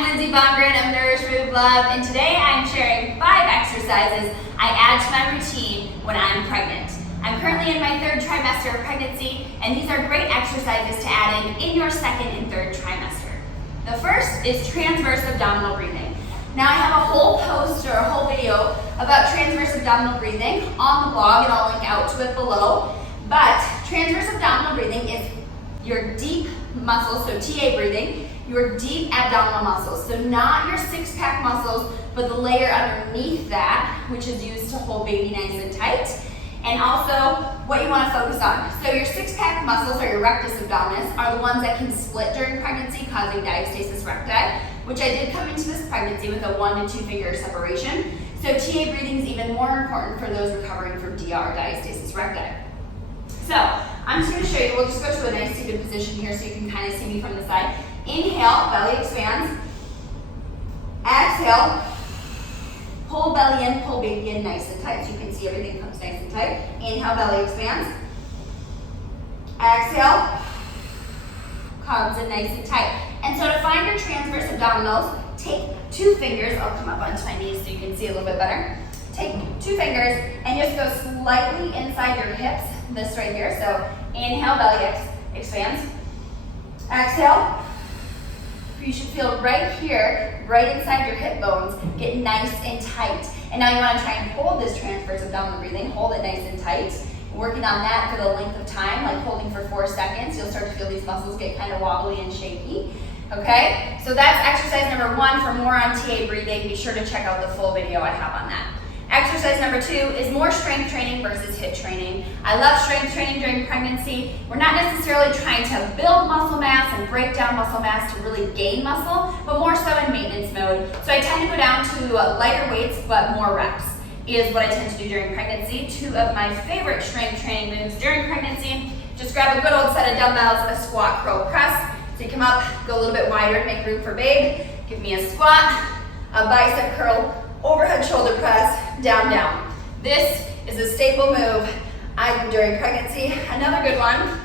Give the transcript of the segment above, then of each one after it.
I'm Nourish Move Love, and today I'm sharing 5 exercises I add to my routine when I'm pregnant. I'm currently in my 3rd trimester of pregnancy, and these are great exercises to add in your 2nd and 3rd trimester. The first is transverse abdominal breathing. Now I have a whole post or a whole video about transverse abdominal breathing on the blog, and I'll link out to it below. But transverse abdominal breathing is your deep muscles, so TA breathing, your deep abdominal muscles. So not your 6-pack muscles, but the layer underneath that, which is used to hold baby nice and tight. And also what you want to focus on. So your 6-pack muscles, or your rectus abdominis, are the ones that can split during pregnancy, causing diastasis recti, which I did come into this pregnancy with a 1 to 2 finger separation. So TA breathing is even more important for those recovering from DR, diastasis recti. So I'm just going to show you, we'll just go to a nice seated position here so you can kind of see me from the side. Inhale, belly expands. Exhale, pull belly in, pull baby in nice and tight so you can see everything comes nice and tight. Inhale, belly expands. Exhale, comes in nice and tight. And so to find your transverse abdominals, take 2 fingers, I'll come up onto my knees so you can see a little bit better. Take 2 fingers and just go slightly inside your hips, this right here. So inhale, belly expands. Exhale. You should feel right here, right inside your hip bones, get nice and tight. And now you want to try and hold this transverse abdominal breathing, hold it nice and tight. Working on that for the length of time, like holding for 4 seconds, you'll start to feel these muscles get kind of wobbly and shaky. Okay, so that's exercise number 1. For more on TA breathing, be sure to check out the full video I have on that. Exercise number 2 is more strength training versus HIIT training. I love strength training during pregnancy. We're not necessarily trying to build muscle mass and break down muscle mass to really gain muscle, but more so in maintenance mode. So I tend to go down to lighter weights, but more reps is what I tend to do during pregnancy. 2 of my favorite strength training moves during pregnancy. Just grab a good old set of dumbbells, a squat, curl, press. So you come up, go a little bit wider to make room for babe. Give me a squat, a bicep curl, overhead shoulder press, down, down. This is a staple move I do during pregnancy. Another good one,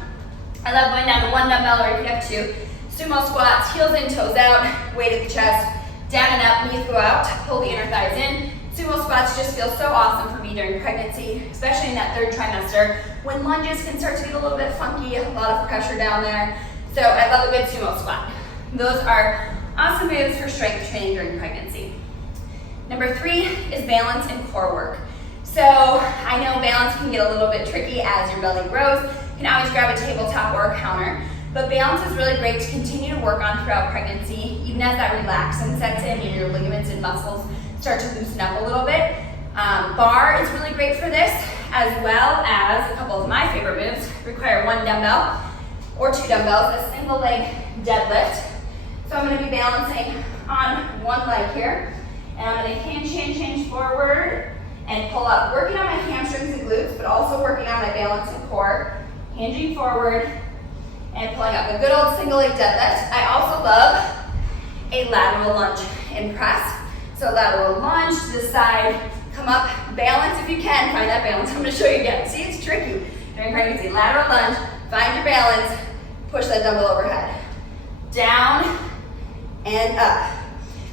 I love going down to 1 dumbbell, or you could have 2. Sumo squats, heels in, toes out, weight at the chest, down and up, knees go out, pull the inner thighs in. Sumo squats just feel so awesome for me during pregnancy, especially in that 3rd trimester, when lunges can start to get a little bit funky, a lot of pressure down there. So I love a good sumo squat. Those are awesome moves for strength training during pregnancy. Number 3 is balance and core work. So I know balance can get a little bit tricky as your belly grows. You can always grab a tabletop or a counter, but balance is really great to continue to work on throughout pregnancy, even as that relaxin sets in and your ligaments and muscles start to loosen up a little bit. Bar is really great for this, as well as a couple of my favorite moves require 1 dumbbell or 2 dumbbells, a single leg deadlift. So I'm going to be balancing on 1 leg here. And I'm going to hinge, change forward, and pull up. Working on my hamstrings and glutes, but also working on my balance and core. Hinging forward, and pulling up. A good old single leg deadlift. I also love a lateral lunge and press. So lateral lunge to the side, come up, balance if you can, find that balance. I'm going to show you again. See, it's tricky during pregnancy. Lateral lunge, find your balance, push that dumbbell overhead. Down and up.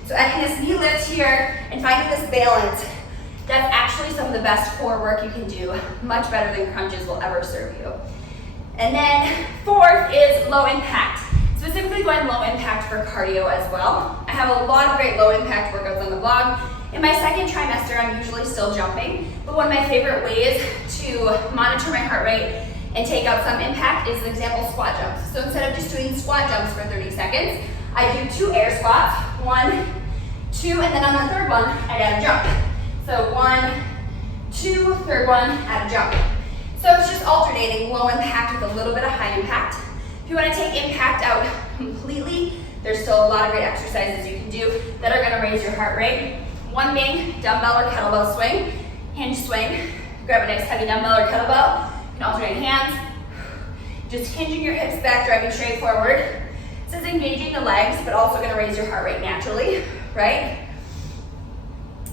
So adding this knee lift here and finding this balance, that's actually some of the best core work you can do, much better than crunches will ever serve you. And then 4th is low impact, specifically going low impact for cardio as well. I have a lot of great low impact workouts on the blog. In my 2nd trimester, I'm usually still jumping, but one of my favorite ways to monitor my heart rate and take out some impact is, an example, squat jumps. So instead of just doing squat jumps for 30 seconds, I do 2 air squats, 1, 2, and then on the 3rd one, I add a jump. So 1, 2, 3rd one, add a jump. So it's just alternating low impact with a little bit of high impact. If you want to take impact out completely, there's still a lot of great exercises you can do that are going to raise your heart rate. One being dumbbell or kettlebell swing, hinge swing. Grab a nice heavy dumbbell or kettlebell. You can alternate hands. Just hinging your hips back, driving straight forward. This is engaging the legs, but also going to raise your heart rate naturally, right?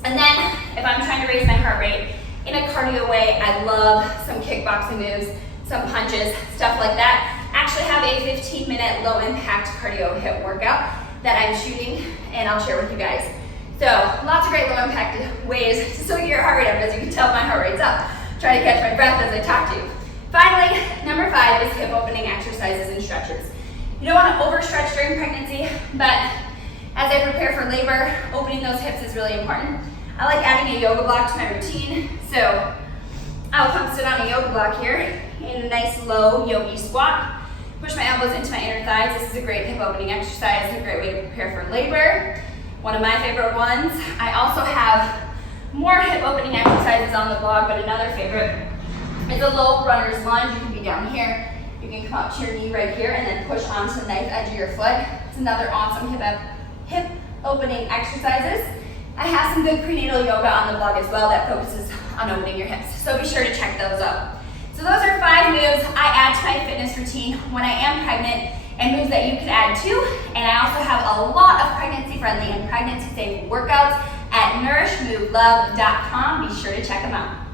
And then, if I'm trying to raise my heart rate in a cardio way, I love some kickboxing moves, some punches, stuff like that. Actually have a 15-minute low-impact cardio HIIT workout that I'm shooting, and I'll share with you guys. So lots of great low impact ways to still get your heart rate up. As you can tell, my heart rate's up. Try to catch my breath as I talk to you. Finally, number 5 is hip opening exercises and stretches. You don't want to overstretch during pregnancy, but as I prepare for labor, opening those hips is really important. I like adding a yoga block to my routine, so I'll come sit on a yoga block here in a nice low yogi squat. Push my elbows into my inner thighs. This is a great hip opening exercise, a great way to prepare for labor. One of my favorite ones. I also have more hip opening exercises on the blog, but another favorite is a low runner's lunge. You can be down here. You can come up to your knee right here and then push onto the knife edge of your foot. It's another awesome hip opening exercises. I have some good prenatal yoga on the blog as well that focuses on opening your hips. So be sure to check those out. So those are 5 moves I add to my fitness routine when I am pregnant, and moves that you can add too. And I also have a lot of pregnancy-friendly and pregnancy-safe workouts at nourishmovelove.com. Be sure to check them out.